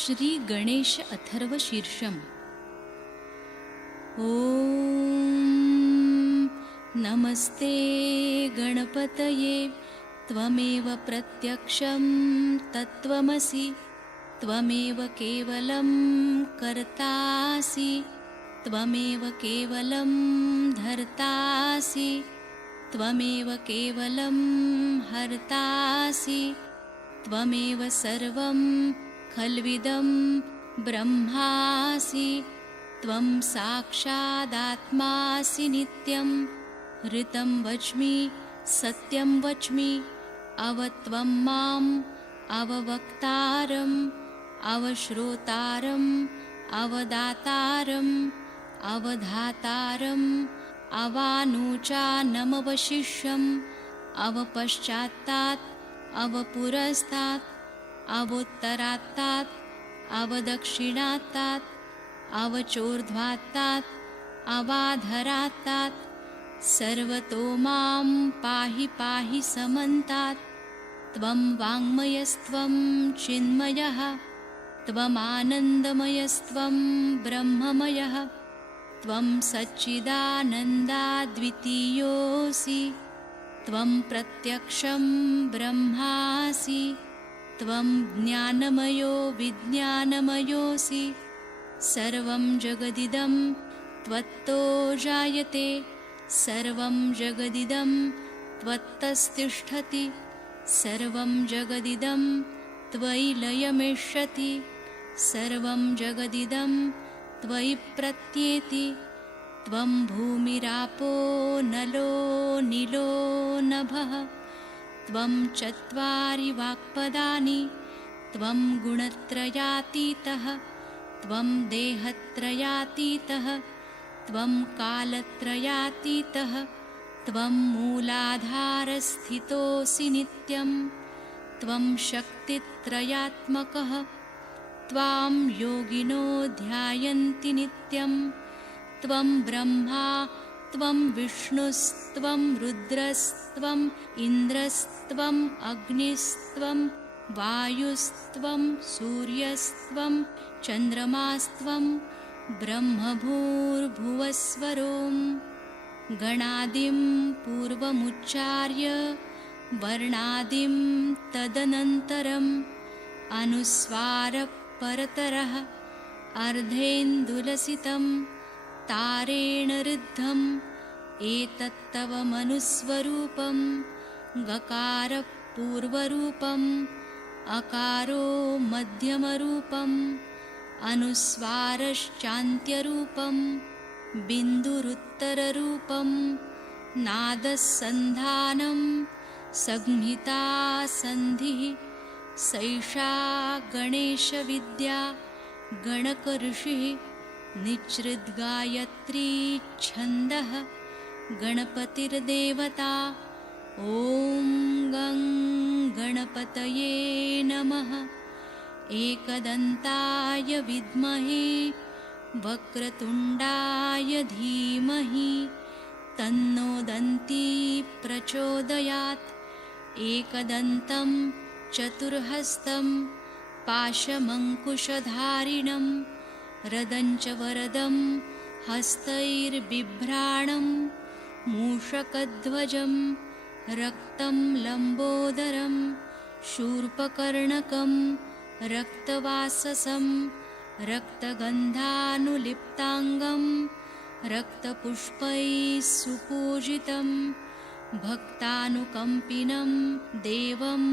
श्री गणेश अथर्व शीर्षम्। ॐ नमस्ते गणपतये त्वमेव प्रत्यक्षं तत्त्वमसि त्वमेव केवलं कर्तासि त्वमेव केवलं धर्तासि त्वमेव केवलं हर्तासि त्वमेव सर्वं खल्विदं ब्रह्मासि त्वं साक्षादात्मासि नित्यं ऋतं वच्मि सत्यं वच्मि अवत्वं माम् अववक्तारम् अवश्रोतारम् अवदातारम् अवधातारम् अवानुचानमवशिष्यम् अवपश्चात्तात् अवपुरस्तात् अवोत्तरात्तात् अवदक्षिणात्तात् अवचोर्ध्वात्तात् अवाधरात्तात् सर्वतो मां पाहि पाहि समन्तात् त्वं वाङ्मयस्त्वं चिन्मयः त्वमानन्दमयस्त्वं ब्रह्ममयः त्वं सच्चिदानन्दाद्वितीयोऽसि त्वं प्रत्यक्षं ब्रह्मासि त्वं ज्ञानमयो विज्ञानमयोऽसि सर्वं जगदिदं त्वत्तो जायते सर्वं जगदिदं त्वत्तस्तिष्ठति सर्वं जगदिदं त्वयि लयमेष्यति सर्वं जगदिदं त्वयि प्रत्येति त्वं भूमिरापो नलो नीलो नभः त्वं चत्वारि वाक्पदानि त्वं गुणत्रयातीतः त्वं देहत्रयातीतः त्वं कालत्रयातीतः त्वं मूलाधारस्थितोऽसि नित्यं त्वं शक्तित्रयात्मकः त्वां योगिनो ध्यायन्ति नित्यं त्वं ब्रह्मा त्वं विष्णुस्त्वं रुद्रस्त्वम् इन्द्रस्त्वम् अग्निस्त्वं वायुस्त्वं सूर्यस्त्वं चन्द्रमास्त्वं ब्रह्मभूर्भुवस्वरों गणादिं पूर्वमुच्चार्य वर्णादिं तदनन्तरम् अनुस्वारः परतरः अर्धेन्दुलसितं तारेण ऋद्धम् एतत्तव मनुस्वरूपं गकारः पूर्वरूपम् अकारो मध्यमरूपम् अनुस्वारश्चान्त्यरूपं बिन्दुरुत्तररूपं नादस्सन्धानं संहिता सन्धिः सैषा गणेशविद्या गणकऋषिः निच्छृद्गायत्री छन्दः गणपतिर्देवता ॐ गं गणपतये नमः एकदन्ताय विद्महे वक्रतुण्डाय धीमहि तन्नो दन्ती प्रचोदयात् एकदन्तं चतुर्हस्तं पाशमङ्कुशधारिणं रदञ्च वरदं हस्तैर्बिभ्राणं मूषकध्वजं रक्तं लम्बोदरं शूर्पकर्णकं रक्तवाससं रक्तगन्धानुलिप्ताङ्गं रक्तपुष्पैः सुपूजितं भक्तानुकम्पिनं देवं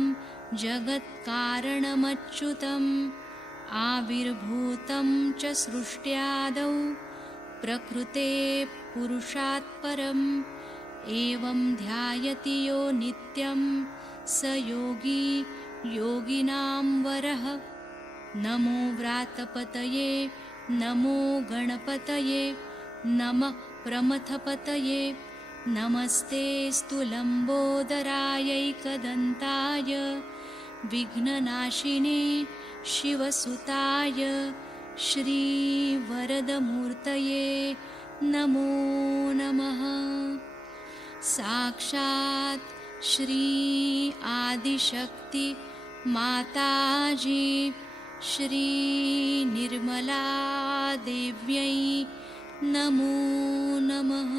जगत्कारणमच्युतम् आविर्भूतं च सृष्ट्यादौ प्रकृते पुरुषात् परम् एवं ध्यायति यो नित्यं स योगी योगिनां वरः नमो व्रातपतये नमो गणपतये नमः प्रमथपतये नमस्तेऽस्तु लम्बोदरायैकदन्ताय विघ्ननाशिने शिवसुताय श्रीवरदमूर्तये नमो नमः। साक्षात् श्री आदिशक्ति माताजी श्री निर्मला देव्यै नमो नमः।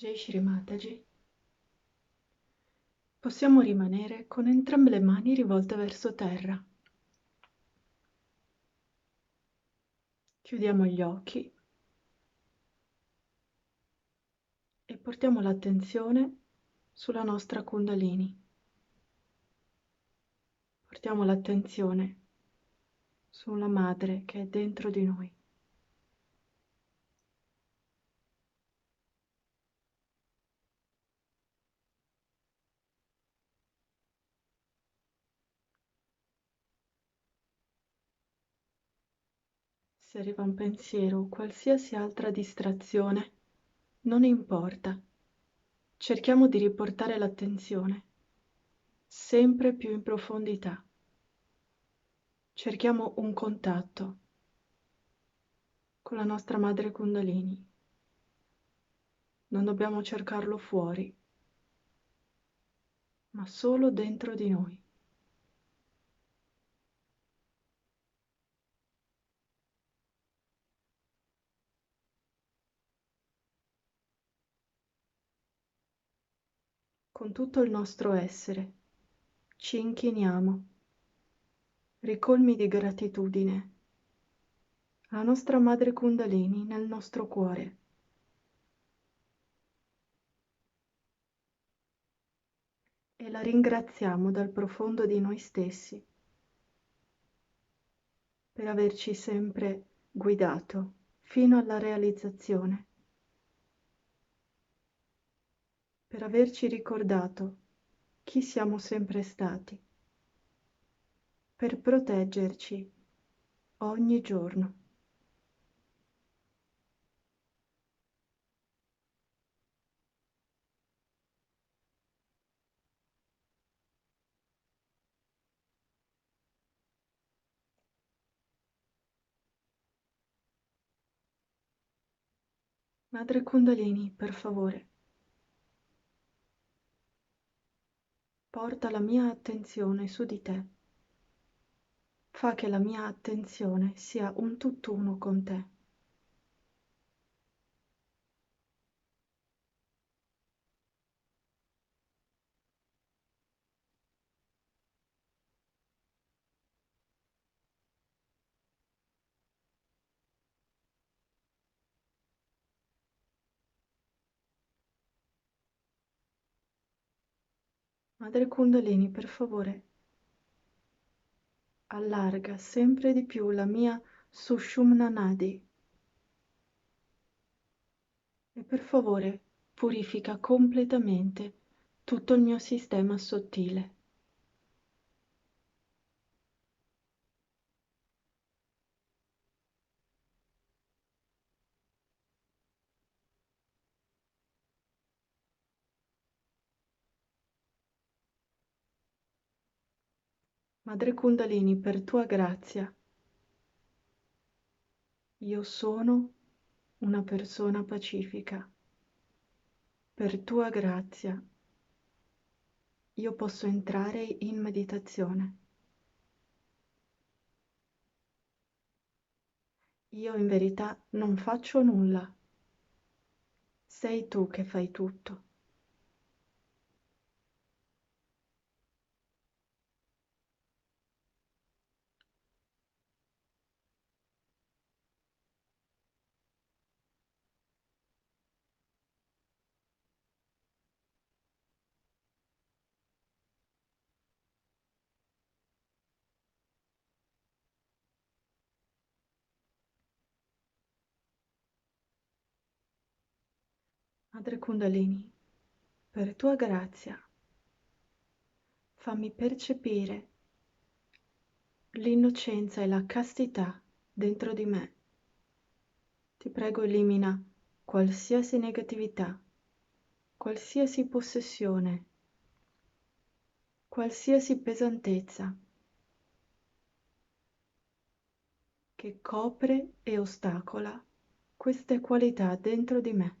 Jai Shri Mataji. Possiamo rimanere con entrambe le mani rivolte verso terra. Chiudiamo gli occhi e portiamo l'attenzione sulla nostra Kundalini. Portiamo l'attenzione sulla madre che è dentro di noi. Se arriva un pensiero o qualsiasi altra distrazione, non importa. Cerchiamo di riportare l'attenzione sempre più in profondità. Cerchiamo un contatto con la nostra madre Kundalini. Non dobbiamo cercarlo fuori, ma solo dentro di noi. Con tutto il nostro essere ci inchiniamo, ricolmi di gratitudine, alla nostra madre Kundalini nel nostro cuore. E la ringraziamo dal profondo di noi stessi per averci sempre guidato fino alla realizzazione, per averci ricordato chi siamo sempre stati, per proteggerci ogni giorno. Madre Kundalini, per favore, porta la mia attenzione su di te. Fa che la mia attenzione sia un tutt'uno con te. Madre Kundalini, per favore, allarga sempre di più la mia Sushumna Nadi e per favore purifica completamente tutto il mio sistema sottile. Madre Kundalini, per tua grazia, io sono una persona pacifica. Per tua grazia, io posso entrare in meditazione. Io in verità non faccio nulla. Sei tu che fai tutto. Madre Kundalini, per tua grazia, fammi percepire l'innocenza e la castità dentro di me. Ti prego, elimina qualsiasi negatività, qualsiasi possessione, qualsiasi pesantezza. che copre e ostacola queste qualità dentro di me.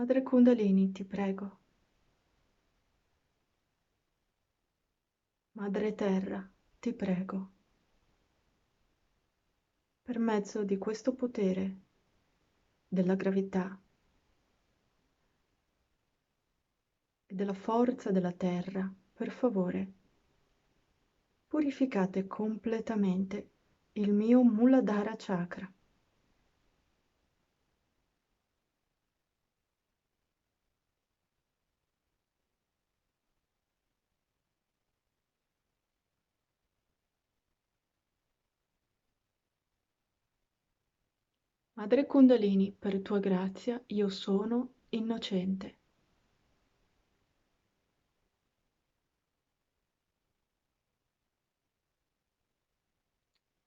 Madre Kundalini, ti prego. Madre Terra, ti prego. Per mezzo di questo potere della gravità e della forza della Terra, per favore, purificate completamente il mio Muladhara Chakra. Madre Kundalini, per tua grazia io sono innocente.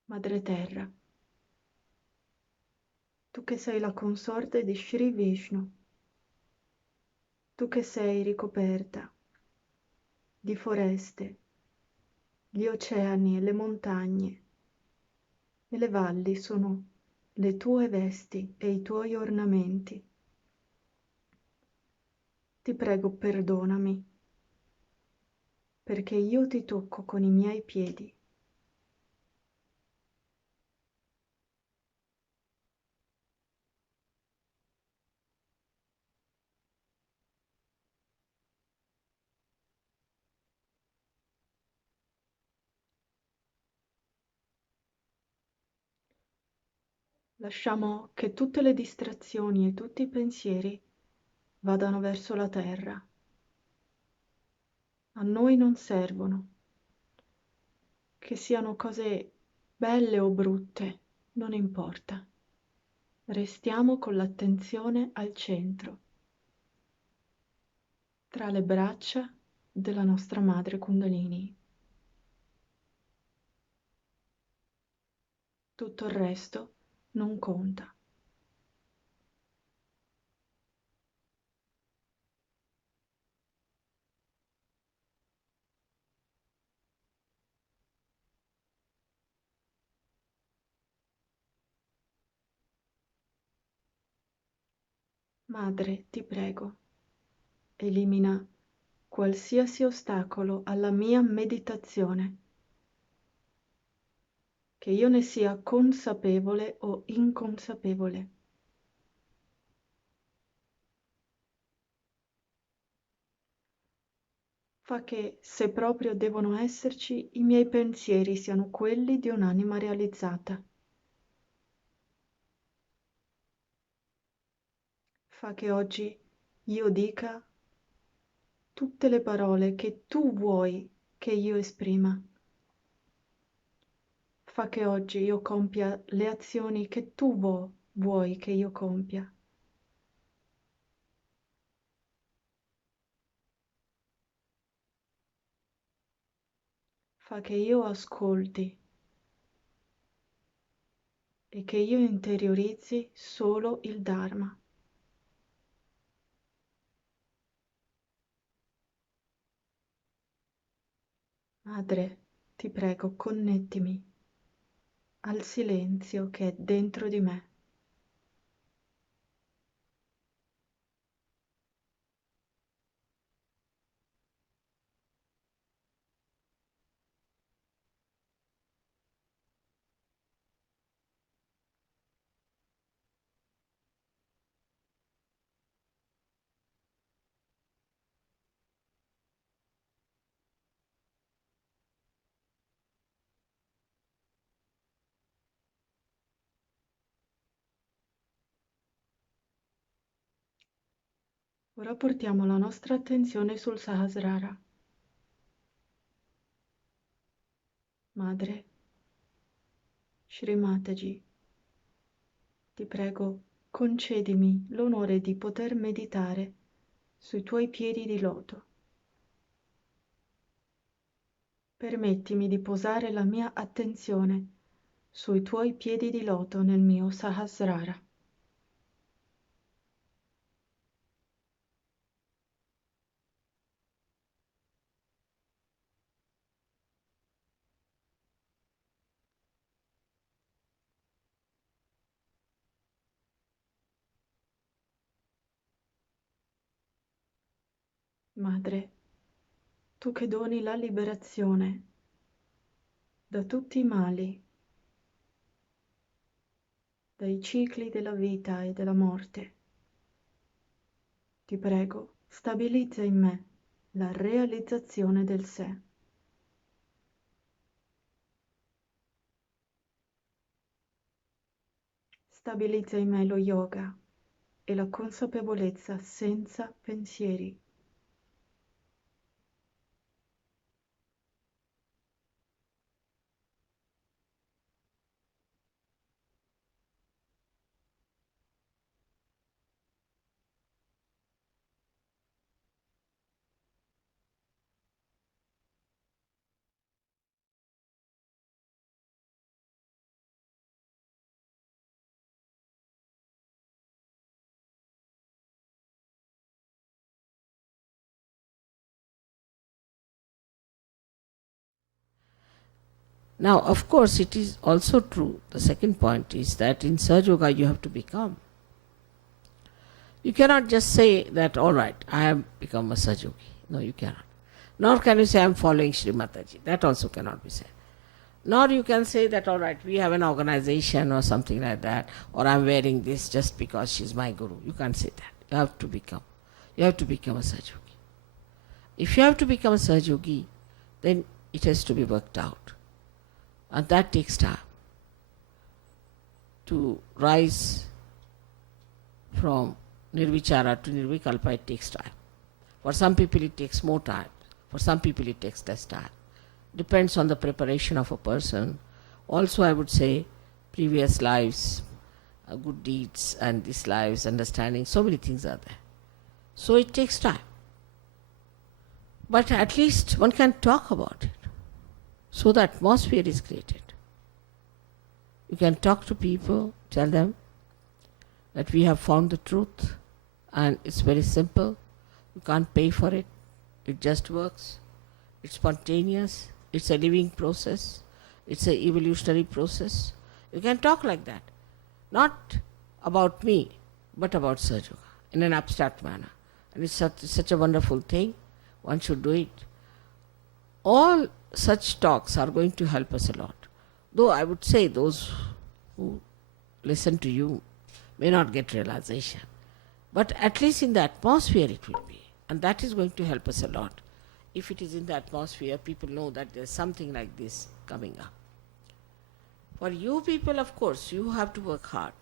Madre Terra, tu che sei la consorte di Shri Vishnu, tu che sei ricoperta di foreste, gli oceani e le montagne e le valli sono le tue vesti e i tuoi ornamenti. Ti prego, perdonami, perché io ti tocco con i miei piedi. Lasciamo che tutte le distrazioni e tutti i pensieri vadano verso la terra. A noi non servono. Che siano cose belle o brutte, non importa. Restiamo con l'attenzione al centro, tra le braccia della nostra madre Kundalini. Tutto il resto non conta. Madre, ti prego, elimina qualsiasi ostacolo alla mia meditazione, che io ne sia consapevole o inconsapevole. Fa che, se proprio devono esserci, i miei pensieri siano quelli di un'anima realizzata. Fa che oggi io dica tutte le parole che tu vuoi che io esprima. Fa che oggi io compia le azioni che tu vuoi che io compia. Fa che io ascolti e che io interiorizzi solo il Dharma. Madre, ti prego, connettimi al silenzio che è dentro di me. Ora portiamo la nostra attenzione sul Sahasrara. Madre, Shri Mataji, ti prego, concedimi l'onore di poter meditare sui tuoi piedi di loto. Permettimi di posare la mia attenzione sui tuoi piedi di loto nel mio Sahasrara. Madre, tu che doni la liberazione da tutti i mali, dai cicli della vita e della morte, ti prego, stabilizza in me la realizzazione del sé. Stabilizza in me lo yoga e la consapevolezza senza pensieri. Now, of course, it is also true. The second point is that in Sahaja Yoga you have to become. You cannot just say that, all right, I have become a Sahaja Yogi. No, you cannot. Nor can you say, I am following Sri Mataji. That also cannot be said. Nor you can say that, all right, we have an organization or something like that, or I am wearing this just because she is my guru. You can't say that. You have to become. You have to become a Sahaja Yogi. If you have to become a Sahaja Yogi, then it has to be worked out. And that takes time. To rise from nirvichara to nirvikalpa, it takes time. For some people it takes more time. For some people it takes less time. Depends on the preparation of a person. Also, I would say previous lives, good deeds, and this lives, understanding, so many things are there. So it takes time. But at least one can talk about it. So the atmosphere is created. You can talk to people, tell them that we have found the truth and it's very simple. You can't pay for it. It just works. It's spontaneous. It's a living process. It's an evolutionary process. You can talk like that. Not about me, but about Sahaja Yoga in an abstract manner. And it's such a wonderful thing. One should do it. All such talks are going to help us a lot. Though I would say those who listen to you may not get realization. But at least in the atmosphere it will be. And that is going to help us a lot. If it is in the atmosphere, people know that there is something like this coming up. For you people, of course, you have to work hard.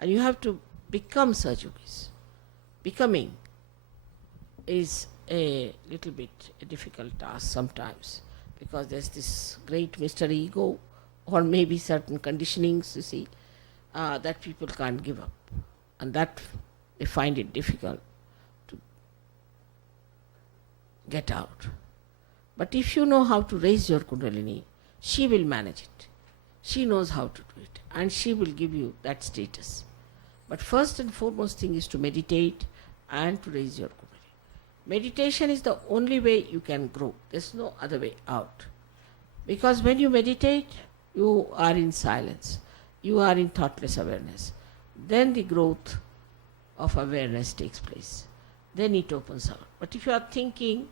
And you have to become Sahaja Yogis. Becoming is a little bit a difficult task sometimes, because there's this great Mr. Ego, or maybe certain conditionings, you see, that people can't give up. And that they find it difficult to get out. But if you know how to raise your Kundalini, she will manage it. She knows how to do it, and she will give you that status. But first and foremost thing is to meditate and to raise your Kundalini. Meditation is the only way you can grow. There's no other way out. Because when you meditate, you are in silence. You are in thoughtless awareness. Then the growth of awareness takes place. Then it opens out. But if you are thinking,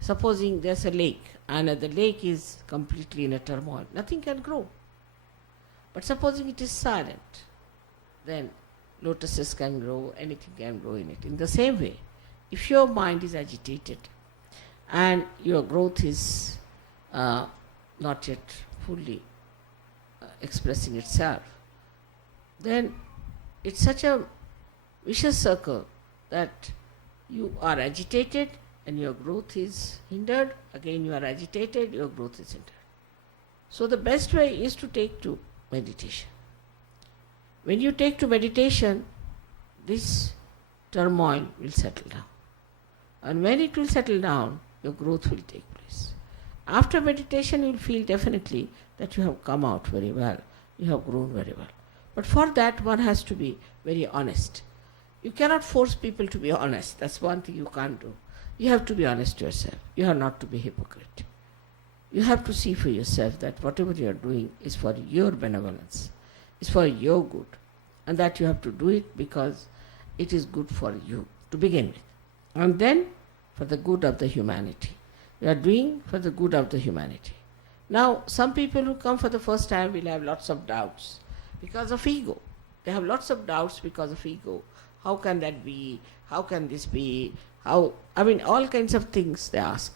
supposing there's a lake and the lake is completely in a turmoil, nothing can grow. But supposing it is silent, then lotuses can grow, anything can grow in it. In the same way, if your mind is agitated and your growth is not yet fully expressing itself, then it's such a vicious circle that you are agitated and your growth is hindered. Again you are agitated, your growth is hindered. So the best way is to take to meditation. When you take to meditation, this turmoil will settle down. And when it will settle down, your growth will take place. After meditation, you will feel definitely that you have come out very well, you have grown very well. But for that, one has to be very honest. You cannot force people to be honest. That's one thing you can't do. You have to be honest to yourself. You have not to be hypocrite. You have to see for yourself that whatever you are doing is for your benevolence, is for your good, and that you have to do it because it is good for you to begin with. And then for the good of the humanity. You are doing for the good of the humanity. Now, some people who come for the first time will have lots of doubts because of ego. They have lots of doubts because of ego. How can that be? How can this be? All kinds of things they ask.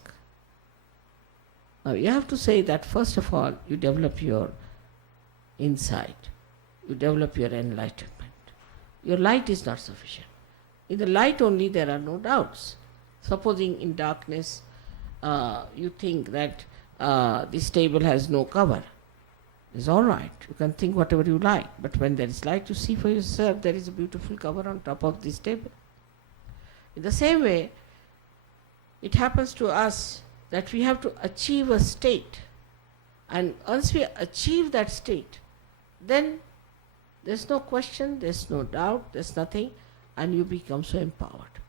Now, you have to say that first of all, you develop your insight. You develop your enlightenment. Your light is not sufficient. In the light only there are no doubts. Supposing in darkness you think that this table has no cover. It's all right. You can think whatever you like. But when there is light, you see for yourself there is a beautiful cover on top of this table. In the same way, it happens to us that we have to achieve a state. And once we achieve that state, then there's no question, there's no doubt, there's nothing, and you become so empowered.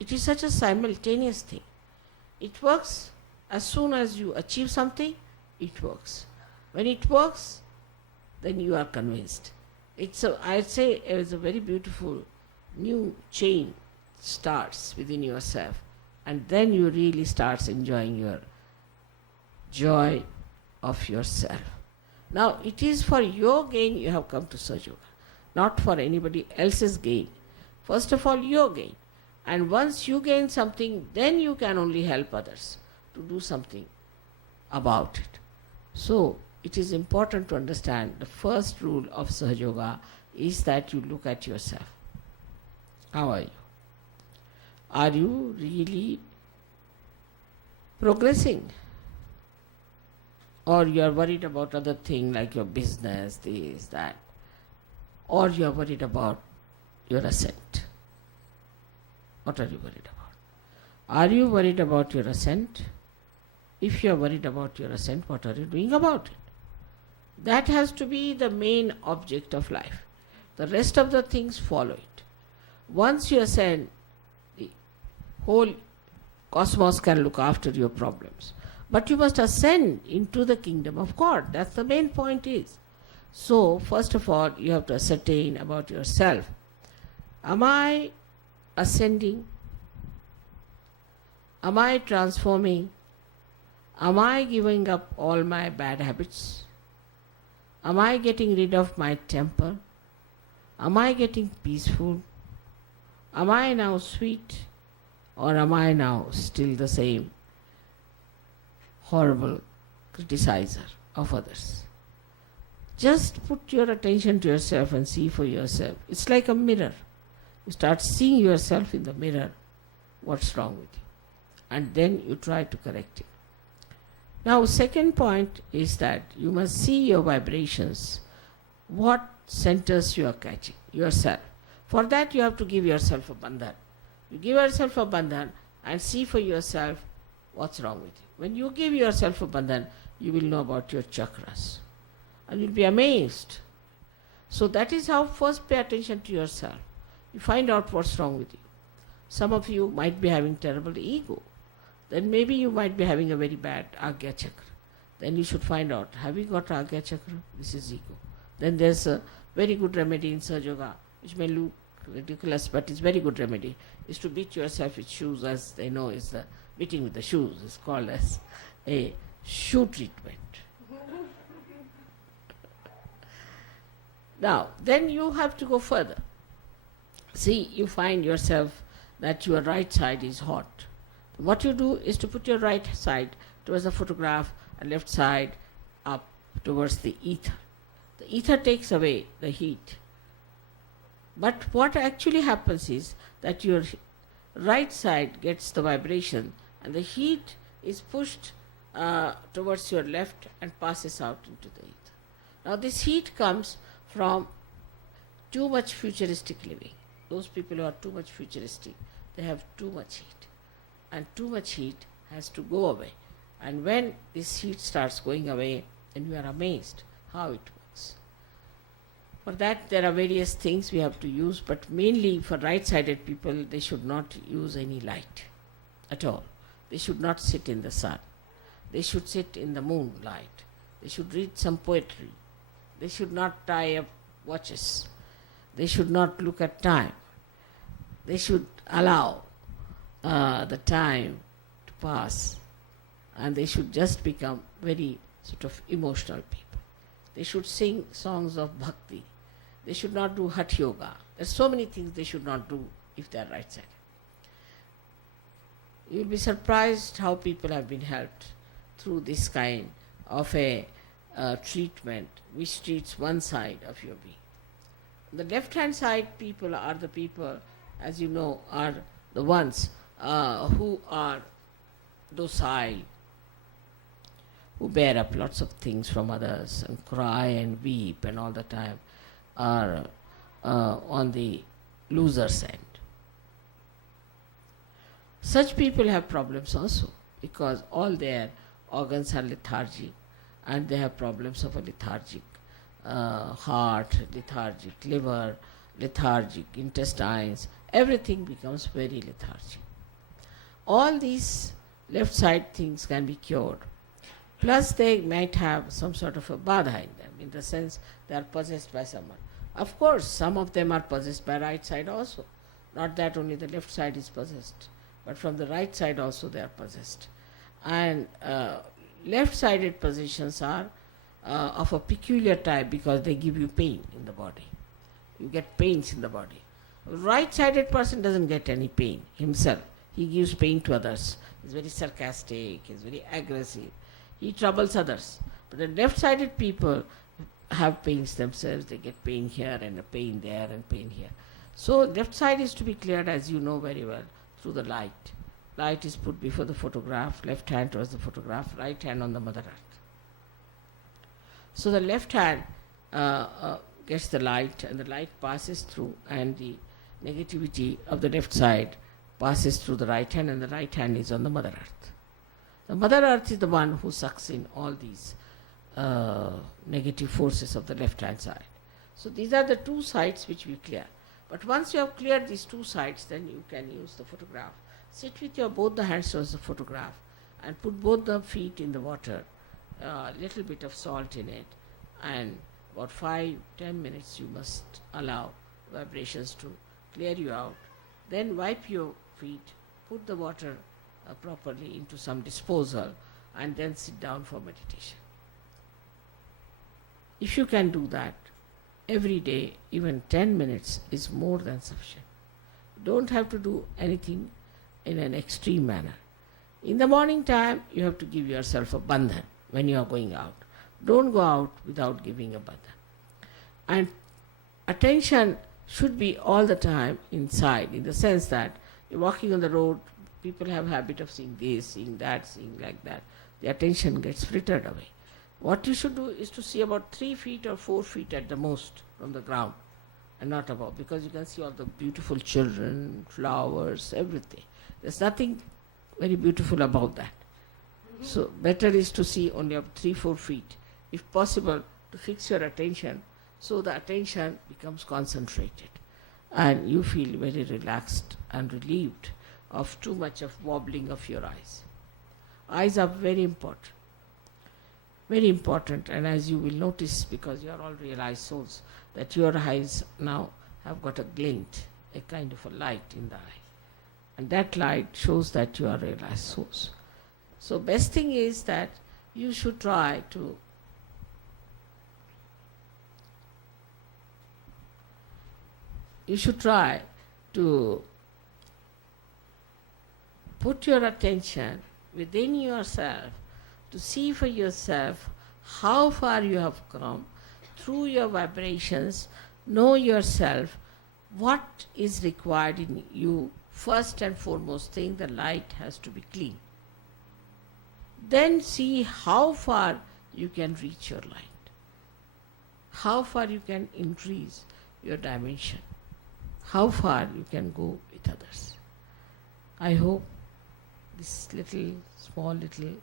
It is such a simultaneous thing. It works as soon as you achieve something, it works. When it works, then you are convinced. I'd say it's a very beautiful new chain starts within yourself, and then you really start enjoying your joy of yourself. Now, it is for your gain you have come to Sahaja Yoga, not for anybody else's gain. First of all, your gain. And once you gain something, then you can only help others to do something about it. So, it is important to understand the first rule of Sahaja Yoga is that you look at yourself. How are you? Are you really progressing? Or you are worried about other things like your business, this, that. Or you are worried about your ascent. What are you worried about? Are you worried about your ascent? If you are worried about your ascent, what are you doing about it? That has to be the main object of life. The rest of the things follow it. Once you ascend, the whole cosmos can look after your problems. But you must ascend into the kingdom of God. That's the main point is. So, first of all, you have to ascertain about yourself. Am I ascending? Am I transforming? Am I giving up all my bad habits? Am I getting rid of my temper? Am I getting peaceful? Am I now sweet? Or am I now still the same horrible criticizer of others? Just put your attention to yourself and see for yourself. It's like a mirror. You start seeing yourself in the mirror, what's wrong with you. And then you try to correct it. Now, second point is that you must see your vibrations, what centers you are catching, yourself. For that you have to give yourself a bandhan. You give yourself a bandhan and see for yourself what's wrong with you. When you give yourself a bandhan, you will know about your chakras. And you'll be amazed. So that is how first pay attention to yourself. You find out what's wrong with you. Some of you might be having terrible ego. Then maybe you might be having a very bad Agya Chakra. Then you should find out, have you got Agya Chakra? This is ego. Then there's a very good remedy in Sahaja Yoga, which may look ridiculous, but it's very good remedy, is to beat yourself with shoes, as they know is the beating with the shoes. It's called as a shoe treatment. Now, then you have to go further. See, you find yourself that your right side is hot. What you do is to put your right side towards the photograph and left side up towards the ether. The ether takes away the heat. But what actually happens is that your right side gets the vibration and the heat is pushed towards your left and passes out into the ether. Now this heat comes from too much futuristic living. Those people who are too much futuristic, they have too much heat. And too much heat has to go away. And when this heat starts going away, then we are amazed how it works. For that there are various things we have to use, but mainly for right-sided people, they should not use any light at all. They should not sit in the sun. They should sit in the moonlight. They should read some poetry. They should not tie up watches. They should not look at time. They should allow the time to pass, and they should just become very sort of emotional people. They should sing songs of bhakti. They should not do hatha yoga. There's so many things they should not do if they are right-sided. You'll be surprised how people have been helped through this kind of a treatment which treats one side of your being. The left-hand side people are the people, as you know, are the ones who are docile, who bear up lots of things from others and cry and weep and all the time, are on the loser's end. Such people have problems also because all their organs are lethargic and they have problems of a lethargic heart, lethargic liver, lethargic intestines. Everything becomes very lethargic. All these left side things can be cured. Plus they might have some sort of a badha in them, in the sense they are possessed by someone. Of course, some of them are possessed by right side also. Not that only the left side is possessed, but from the right side also they are possessed. And left-sided possessions are of a peculiar type because they give you pain in the body. You get pains in the body. A right-sided person doesn't get any pain himself. He gives pain to others. He's very sarcastic, he's very aggressive. He troubles others. But the left-sided people have pains themselves. They get pain here and a pain there and pain here. So left side is to be cleared, as you know very well, through the light. Light is put before the photograph, left hand towards the photograph, right hand on the Mother Earth. So the left hand gets the light and the light passes through, and the negativity of the left side passes through the right hand, and the right hand is on the Mother Earth. The Mother Earth is the one who sucks in all these negative forces of the left hand side. So these are the two sides which we clear. But once you have cleared these two sides, then you can use the photograph. Sit with your both the hands towards the photograph and put both the feet in the water, a little bit of salt in it, and about 5-10 minutes you must allow vibrations to clear you out. Then wipe your feet, put the water properly into some disposal, and then sit down for meditation. If you can do that every day, even 10 minutes is more than sufficient. You don't have to do anything in an extreme manner. In the morning time, you have to give yourself a bandhan when you are going out. Don't go out without giving a bandhan. And attention should be all the time inside, in the sense that you're walking on the road, people have habit of seeing this, seeing that, seeing like that. The attention gets frittered away. What you should do is to see about 3 feet or 4 feet at the most from the ground, and not above, because you can see all the beautiful children, flowers, everything. There's nothing very beautiful about that. So better is to see only up 3-4 feet, if possible, to fix your attention, so the attention becomes concentrated and you feel very relaxed and relieved of too much of wobbling of your eyes. Eyes are very important. Very important, and as you will notice, because you are all realized souls, that your eyes now have got a glint, a kind of a light in the eye. And that light shows that you are realized souls. So best thing is that you should try to put your attention within yourself to see for yourself how far you have come through your vibrations. Know yourself, what is required in you. First and foremost thing, the light has to be clean. Then see how far you can reach your light. how far you can increase your dimension, how far you can go with others. I hope this small little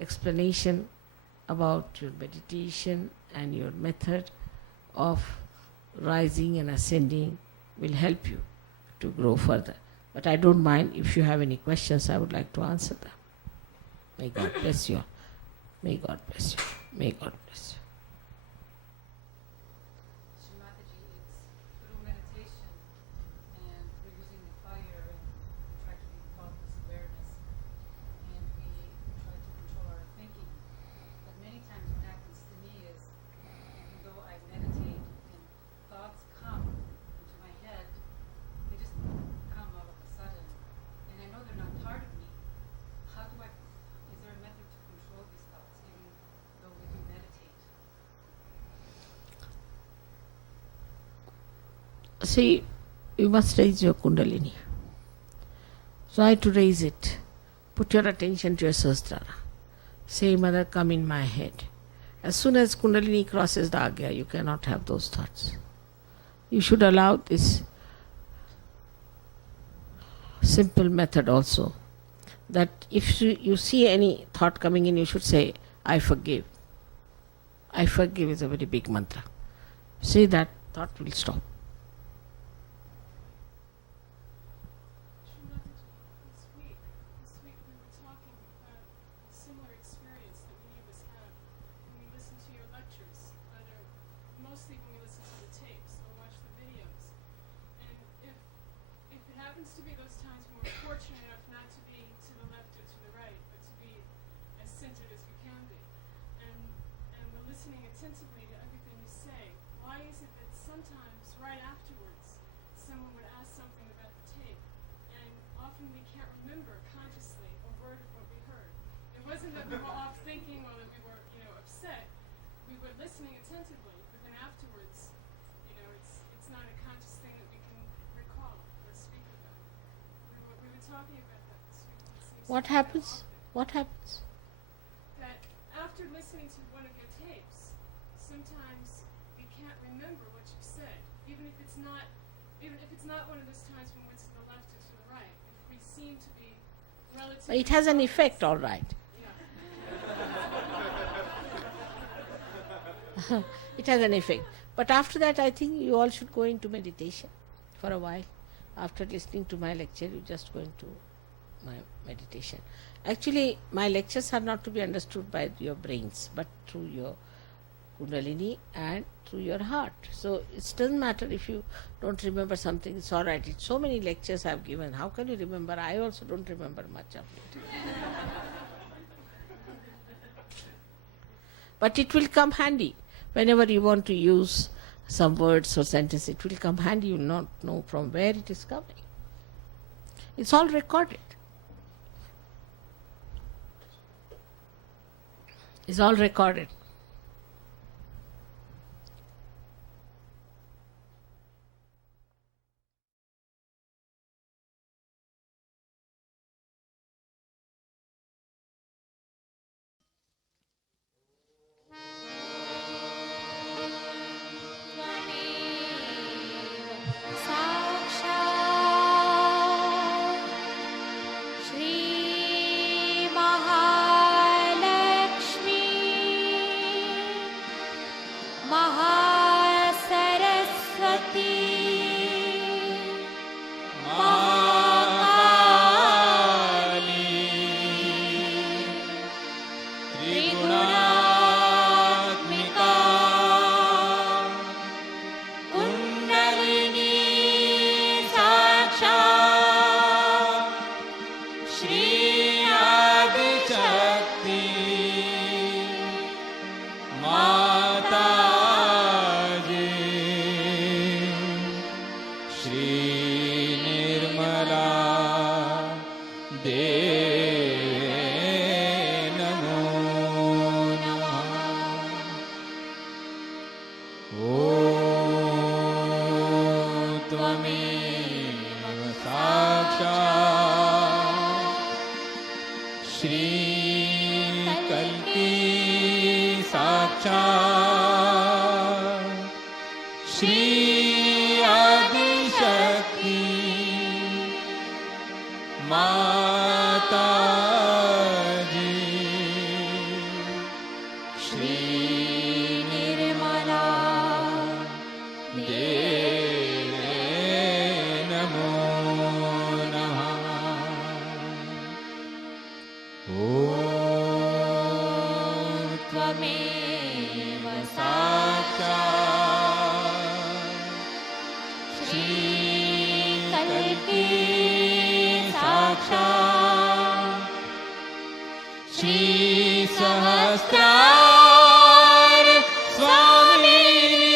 explanation about your meditation and your method of rising and ascending will help you to grow further. But I don't mind if you have any questions, I would like to answer them. May God bless you. May God bless you. May God bless you. Mataji, it's through meditation and through using the fire and we try to be thoughtless awareness and we try to control our thinking. But many times what happens to me is even though I meditate and thoughts come into my head, they just come all of a sudden. And I know they're not part of me. Is there a method to control these thoughts even though we do meditate? See, you must raise your Kundalini. Try to raise it. Put your attention to your Sahasrara. Say, Mother, come in my head. As soon as Kundalini crosses the Agya, you cannot have those thoughts. You should allow this simple method also. That if you see any thought coming in, you should say, I forgive. I forgive is a very big mantra. Say that, thought will stop. This week we were talking about a similar experience that many of us have when we listen to your lectures, either mostly when we listen to the tapes or watch the videos. And if it happens to be those times when we're fortunate enough not to be to the left or to the right, but to be as centered as we can be, and we're listening attentively to everything you say, why is it that sometimes right afterwards someone would ask something about the tape, and often we can't remember consciously a word of what we heard? It wasn't that we were off thinking or that we were, upset. We were listening attentively, but then afterwards, it's not a conscious thing that we can recall or speak about. We were talking about that this week. It seems What to happens? often What happens? that after listening to one of your tapes, sometimes we can't remember what you said, even if it's not one of those times when we're to the left or to the right. If we seem to be relatively It has an focused. effect, all right. It has an effect. But after that, I think you all should go into meditation for a while. After listening to my lecture, you just go into my meditation. Actually, my lectures are not to be understood by your brains, but through your Kundalini and through your heart. So it doesn't matter if you don't remember something, it's all right. It's so many lectures I've given. How can you remember? I also don't remember much of it. But it will come handy. Whenever you want to use some words or sentence, it will come handy. You will not know from where it is coming. It's all recorded. It's all recorded. साक्षात् श्री आदिशक्ति माता जी, श्री निर्मला देवे नमो नमः। ॐ त्वमेव साक्षात् श्रीकल्की साक्षात् श्रीसहस्रार स्वामिनी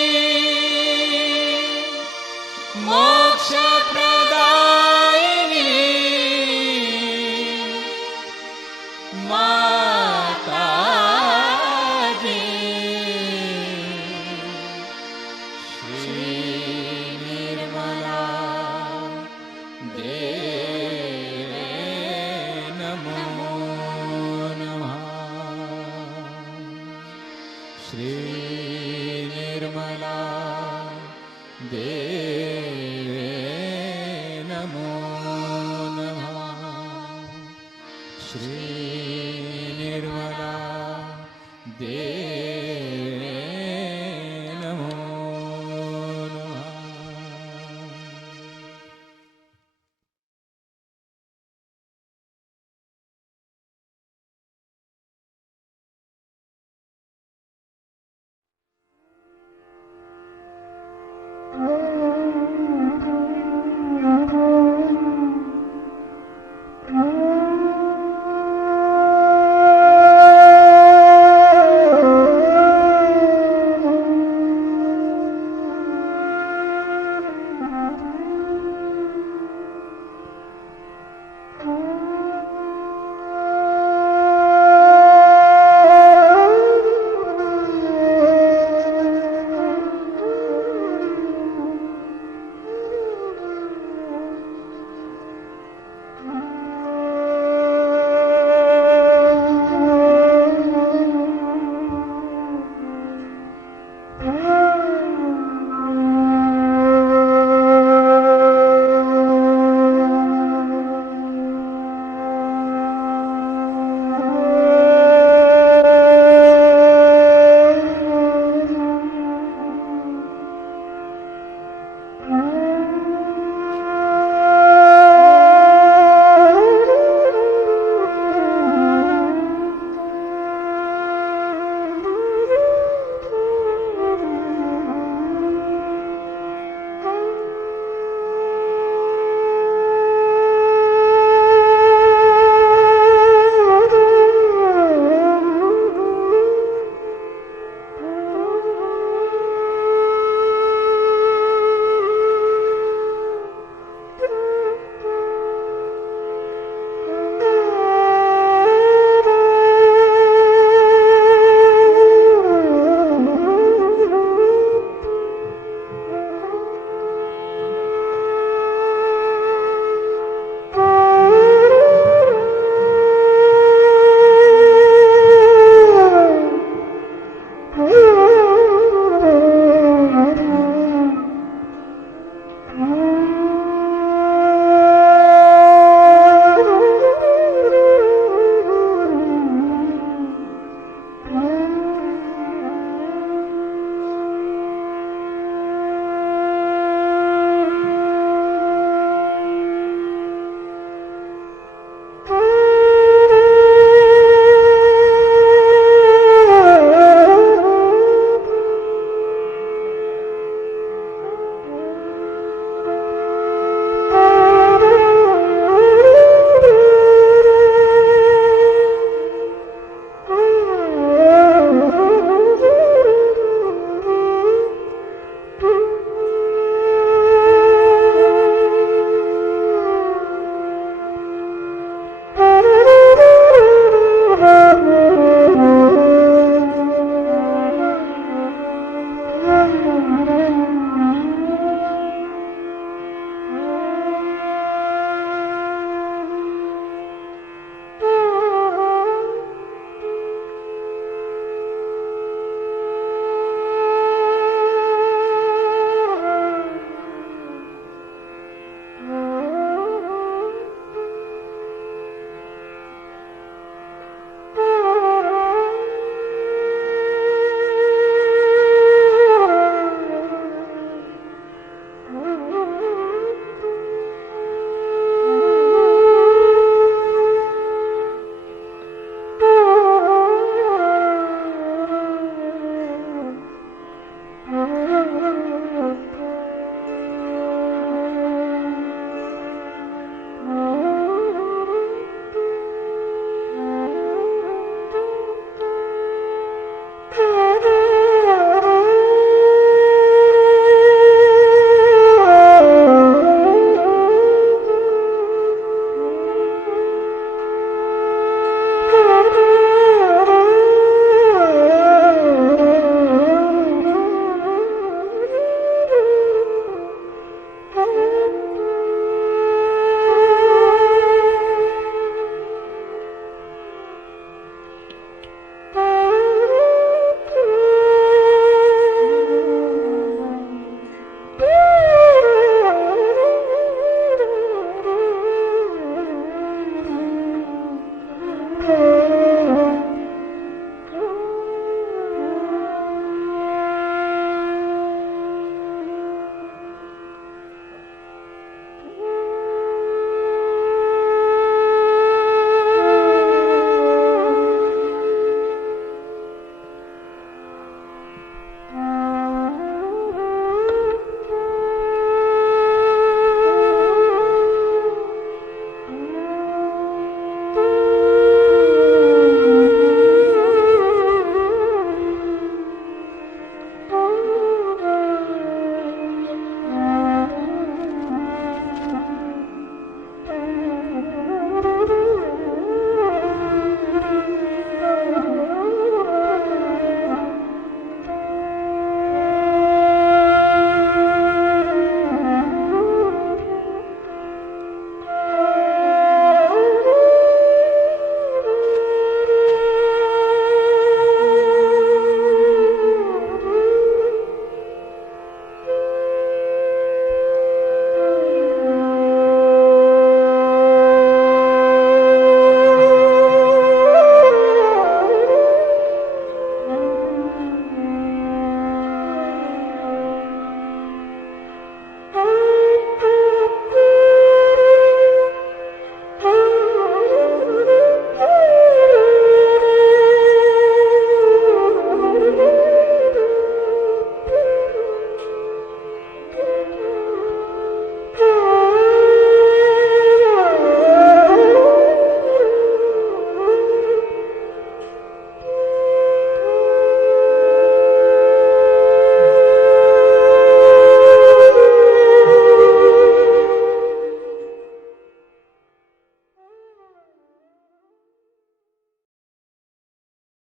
मोक्षप्रदायिनी माता जी, श्री निर्मला देवे नमो नमः। श्री निर्मला देवे नमो नमः। श्री निर्मला देवे